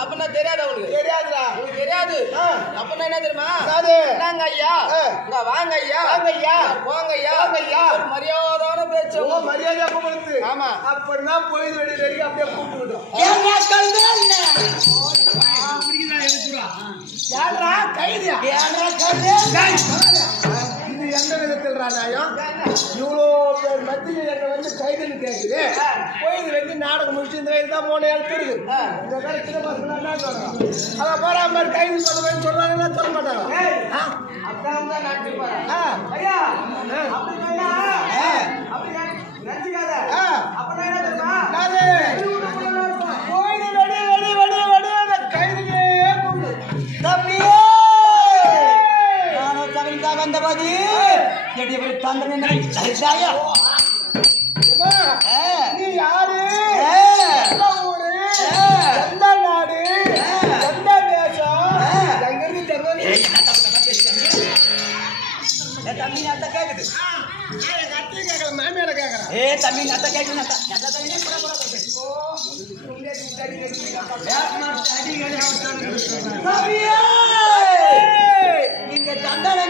அப்பனா தெரியாது அவனுக்கு தெரியாதுடா உங்களுக்கு தெரியாது அப்பனா என்ன தெரியுமா நாங்க ஐயா இங்க வாங்க ஐயா போங்க ஐயா மரியாதையான பேச்சு மரியாதை கூப்பிடுது ஆமா அப்படின்னா போய் வெளிய வரைக்கும் அப்படியே கூப்பிட்டுட்டோம் ஏங்க கல்லுடா யாரா கைதியா யாரா கைதியா இது எந்த விதத்தில்ரா நியாயம் இவ்வளோ பேர் மத்தியில் என்ன வந்து கைதுன்னு கேட்குது கோயில் வந்து நாடகம் முடிச்சு இந்த வயது தான் 3 எழுத்து இருக்கு இந்த மாதிரி சின்ன பசங்க என்ன சொல்றாங்க அதை போறா மாதிரி கைது சொல்லுவேன்னு சொல்றாங்கன்னா சொல்ல மாட்டாங்க அதான் தான் நடிச்சு போறேன் ஐயா அப்படி சொன்னா அப்படி நடிச்சுக்காத அப்படி என்ன தெரியுமா கோயில் வெடி அந்த கைதுக்கே கூப்பிடு தம்பியே நானும் தமிழ்காக வந்தபோது எப்படி தந்தனை சரிதாயா நீ யாரு எந்த ஊரு எந்த நாடு எந்த தேசம் எங்கிருந்து தம்பி நட்ட கேக்குது கேட்கல மாமியார கேக்குறேன் தம்பி நட்ட கேக்குது இங்க தண்டனை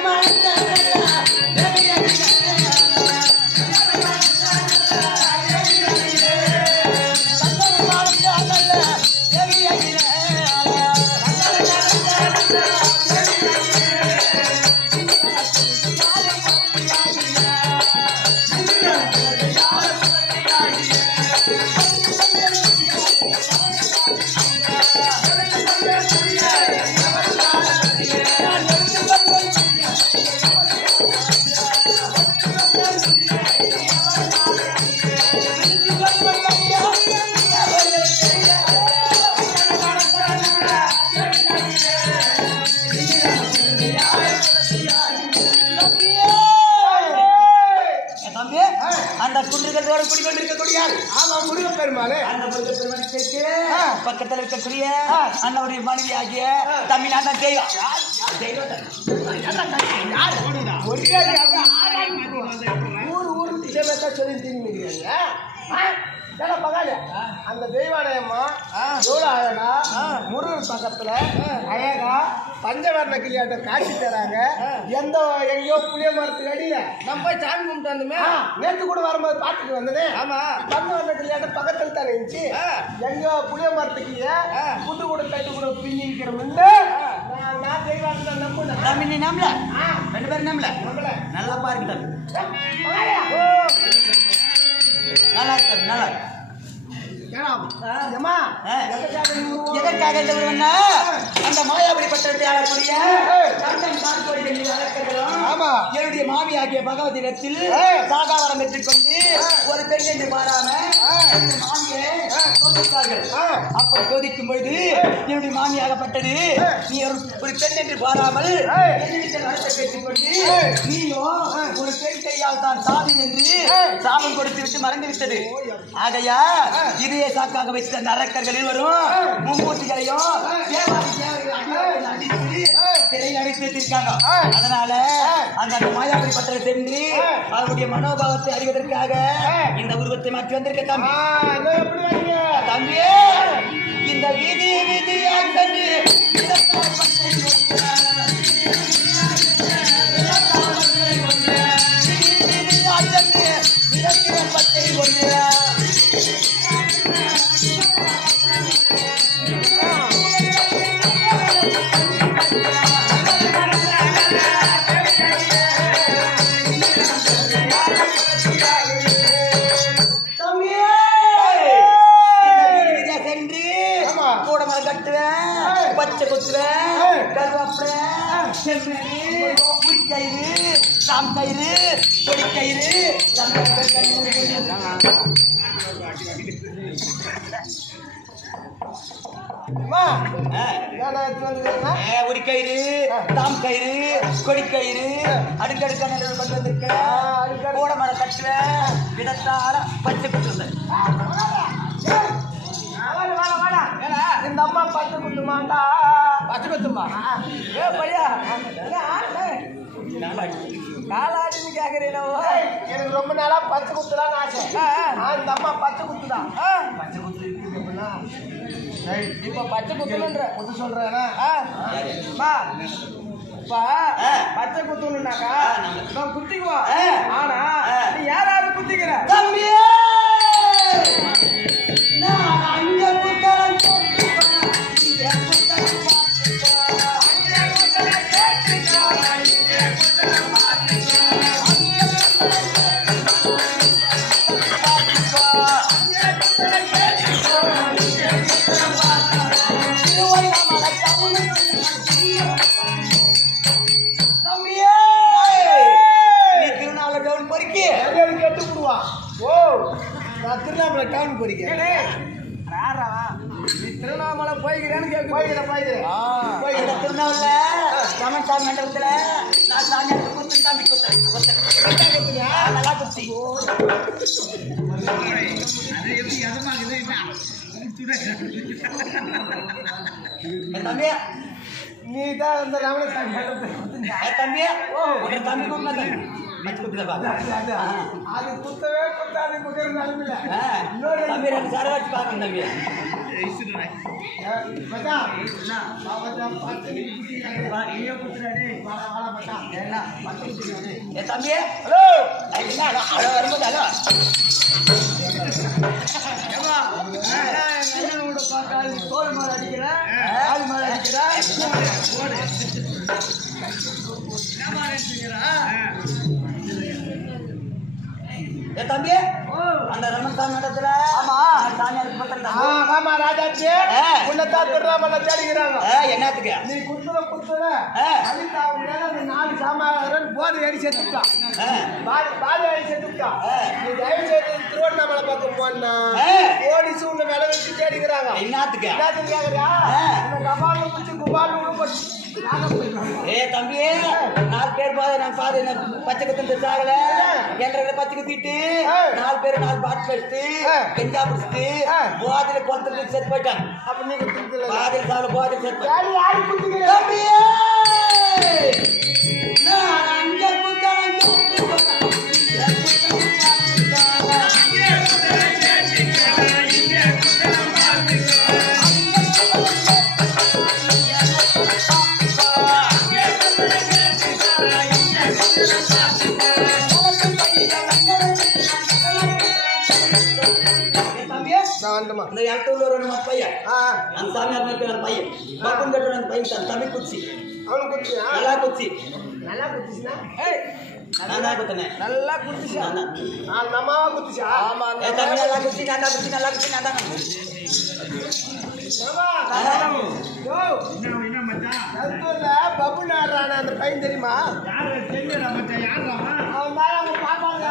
பக்கத்தில் இருக்கக்கூடிய அண்ணனுடைய மனைவி ஆகிய தமிழ்நாட்டின் அந்த தெய்வாலயமா எவ்வளோ அழகா முருகன் பக்கத்துல அழகா பஞ்சவர்ண கிளியாட்ட காட்சி தராங்க எங்கேயோ புளிய மரத்துக்கு அடியில நம்ம போய் சாமி கும்பிட்டு வந்தோமே நேற்று கூட வரும்போது பார்த்துட்டு வந்தது ஆமா பஞ்சவர்ண கிளியாட்ட பக்கத்துல தான் இருந்துச்சு எங்கேயோ புளிய மரத்துக்கு புட்டு கூட கைட்டு கூட பின்னி இருக்கிற முன்னே நான் தெய்வாலயத்தை நம்புறேன் நம்ம நீ நம்பல 2 பேரும் நம்பல நல்லா பாருங்க நல்லா இருக்கு நல்லா எதற்காக அந்த மாயாவரி பட்டத்தை ஆளக்கூடிய என்னுடைய மாமி ஆகிய பகவதிடத்தில் சாகாவரம் பெற்றுக்கொண்டு ஒரு பெண் என்று பாராம மாமியை சோதித்தார்கள். அப்படி சோதிக்கும் பொழுது என்னுடைய மாமியாகப்பட்டது நீ ஒரு பெண் என்று பாராமல் நடத்த பெற்றுக்கொண்டு நீயும் ஒரு பெண் கையால் தான் சாதி என்று சாபம் கொடுத்து விட்டு மறந்து விட்டது. ஆகையா இது சாக்காக வைத்த அந்த அரக்கர்களில் வரும் மும்மூர்த்திகளையும் சிறையில் அடைத்து வைத்திருக்காங்க. அதனால அந்த மாயாவரி பட்டத்தை சென்று அவருடைய மனோபாவத்தை அறிவதற்காக இந்த உருவத்தை மாற்றி வந்திருக்க தம்பியே இந்த வீதி வீதியாக சென்று தாம் கயிறு கொடி கயிறு உரி கயிறு தாம் கயிறு கொடி கயிறு அடுக்கடுக்கான கொண்டு வந்திருக்க கூட மர கட்டுல இடத்தால பச்சை குத்து இந்த அம்மா பச்சை குத்துமாண்டா பச்சை குத்துமா ஏ பையா நாளாடின்னு கேக்குறீங்களோ எனக்கு ரொம்ப நாளா பச்சை குத்துலான்னு ஆசை இந்த அம்மா பச்சை குத்துதான் பச்சை குத்து இப்ப பச்சை குத்துன்ற குத்து சொல்றேன்னா பச்சை குத்துனாக்கா நான் குத்திக்குவோம் ஆனா நீ யாராவது குத்திக்கிற தம்பியே திருவண்ணாமலை டவுன் போறீங்க திருவண்ணாமலை போய்கிறேன்னு போய்கிறேன் திருவண்ணாமலை சமன் மண்டபத்துல நான் சாமியார் குத்து சாமி நல்லா குத்தி தம்பி நீ தான் இந்த ராமசாமி தம்பி தம்பி கொடுங்க அது குத்தவே குத்தாது குதிர நிலமில்ல தம்பி ரெண்டு சார வச்சு பாருங்க தம்பி தம்பி ஹலோ வரும்போது ஹலோ தோல் மேல அடிக்கிறேன் ஆள் மேல அடிக்கிறேன் தம்பி அந்த ரமசாமி இடத்துல ஆமா ஆமா ராஜாச்சி உன்னதான் திருநாமல தேடிக்கிறாங்க என்னத்துக்கு நீ குத்துற அந்த 4 சாமான் போதை ஏறி சேர்த்துட்டான் பாதை ஏறி சேர்த்துட்டான் நீ தயவு செய்து திருவண்ணாமலை பக்கம் போனா போலீஸ் உன்னை விலை வச்சு தேடிக்கிறாங்க என்னத்துக்கு கேக்குறியா கபால் பிடிச்சி குபால் ஏ தம்பி 4 பேர் நான் பாது பச்சை குத்து சாகல என்ற பச்சை குத்திட்டு 4 பேர் 4 பாட்டு வச்சுட்டு கெஞ்சா பிடிச்சிட்டு போதில கொண்டு செத்து போயிட்டாங்க அப்ப நீங்க பாதில் சாவல போதில் செத்து நான் அங்க பையன் அந்த சாமியார் பையன் பக்கம் கட்டுற பையன் தமிழ் குச்சி அவனுக்கு குச்சி நல்லா குச்சி நல்லா குச்சினா நல்லா குத்தனே நல்லா குச்சிச்சா அந்த அம்மாவா குச்சிச்சா ஆமா தமிழ் நல்லா குச்சி நல்லா குச்சி நல்லா குச்சி நான் தான் பபு நாடுறான அந்த பையன் தெரியுமா அவன் தான் அவங்க பாப்பாங்க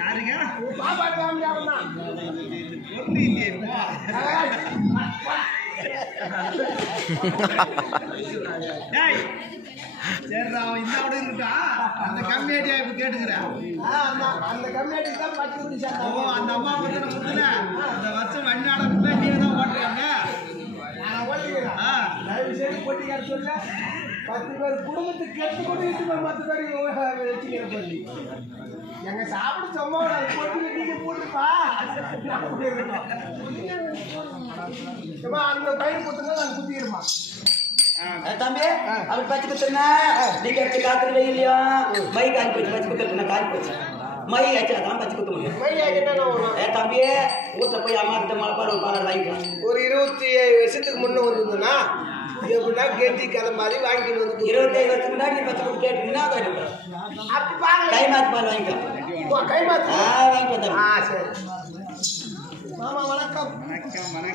யாருங்க பாப்பாங்க அவன் தான் அந்த கம்மியாட்டியா இப்ப கேட்டுக்கிறேன் அந்த கம்மியாட்டிக்கு தான் பட்டு அந்த அம்மா அந்த வருஷம் வண்ணாட நீங்க தான் ஓட்டுறாங்க நான் ஓட்டுக்கிறேன் தயவு செய்து போட்டிக்கார சொல்ல 10 பேர் குடும்பத்துக்கு கெட்டு கொண்டு 10 பேர் வச்சுக்கிற பண்ணி எங்க சாப்பிட சும்மா போட்டு நீங்க போட்டுப்பா அந்த பையன் போட்டுங்க நான் குத்திக்கிறேன் தம்பி அவர் பச்சை குத்துருங்க நீங்க எடுத்து காத்துல இல்லையா மை காஞ்சி போச்சு பச்சை குத்துருக்கு காஞ்சி போச்சு மை ஆச்சா தான் பச்சை குத்த முடியும் மை ஆச்சுன்னா தம்பி வீட்டுல போய் அம்மா கிட்ட மலைப்பாரு ஒரு பாலர் வாங்கிக்கலாம் ஒரு 27 வருஷத்துக்கு முன்ன வந்ததுன்னா எப்படின்னா கேட்டி கதை மாதிரி வாங்கிட்டு வந்து 25 வருஷத்துக்கு முன்னாடி பச்சை குத்து கேட்டீங்கன்னா அப்படி பாருங்க கை மாத்து பால் வாங்கிக்கலாம் கை மாத்து வாங்கிட்டு வந்தேன் சரி மாமா வணக்கம் வணக்கம்